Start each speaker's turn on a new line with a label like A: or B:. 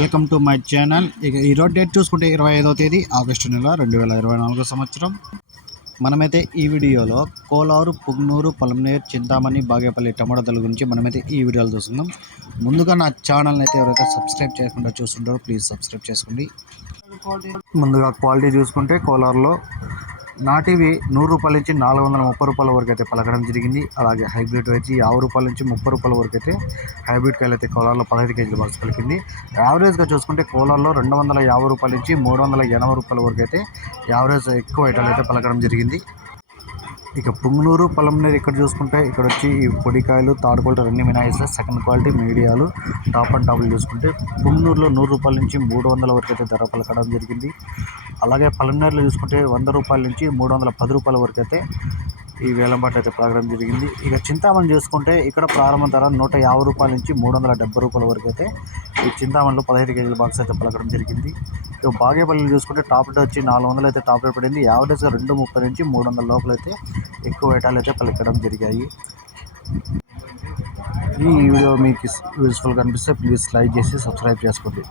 A: Welcome to my channel ఇక ఈరోజు date చూసుకుంటే ఇరవై ఐదో తేదీ ఆగస్టు నెల రెండు వేల ఇరవై నాలుగో సంవత్సరం. మనమైతే ఈ వీడియోలో కోలారు పుగ్నూరు పొలంనేరు చింతామణి బాగేపల్లి టమాటా గురించి మనమైతే ఈ వీడియోలో చూస్తున్నాం. ముందుగా నా ఛానల్ని అయితే ఎవరైతే సబ్స్క్రైబ్ చేయకుండా చూస్తుంటారో ప్లీజ్ సబ్స్క్రైబ్ చేసుకోండి. ముందుగా క్వాలిటీ చూసుకుంటే కోలార్లో నాటివి నూరు రూపాయల నుంచి నాలుగు వందల ముప్పై రూపాయల వరకు అయితే పలకడం జరిగింది. అలాగే హైబ్రిడ్ వచ్చి యాభై రూపాయల నుంచి ముప్పై రూపాయల వరకు అయితే హైబ్రిడ్ కాయలు అయితే కోలార్లో పదహైదు కేజీల బాక్స్ పలికింది. యావరేజ్గా చూసుకుంటే కోలార్లో రెండు వందల యాభై రూపాయల నుంచి మూడు వందల ఎనభై రూపాయల వరకు అయితే యావరేజ్ ఎక్కువ ఐటాలు అయితే పలకడం జరిగింది. ఇక పుంగనూరు పొలంనేరు ఇక్కడ చూసుకుంటే ఇక్కడ వచ్చి ఈ పొడికాయలు థర్డ్ క్వాలిటీ రెండు మినాయిస్తే సెకండ్ క్వాలిటీ మీడియాలు టాప్ అండ్ టాప్లు చూసుకుంటే పుంగనూరులో నూరు రూపాయల నుంచి మూడు వందల వరకు అయితే ధర పలకడం జరిగింది. అలాగే పలమనేరులో చూసుకుంటే వంద రూపాయల నుంచి మూడు వందల పది రూపాయల వరకు అయితే ఈ వేలంపాట అయితే పలకడం జరిగింది. ఇక చింతామణి చూసుకుంటే ఇక్కడ ప్రారంభ ధర నూట యాభై రూపాయల నుంచి మూడు వందల డెబ్బై రూపాయల వరకు అయితే ఈ చింతామణిలో పదహైదు కేజీల బాక్స్ అయితే పలకడం జరిగింది. ఇక బాగేపల్లి చూసుకుంటే టాప్ రేట్ వచ్చి నాలుగు వందలు అయితే టాప్ రేట్ పడింది. యావరేజ్గా రెండు ముప్పై నుంచి మూడు వందల లోపల అయితే ఎక్కువ వేటాలు అయితే పలకడం జరిగాయి. ఈ వీడియో మీకు యూస్ఫుల్ కనిపిస్తే ప్లీజ్ లైక్ చేసి సబ్స్క్రైబ్ చేసుకోండి.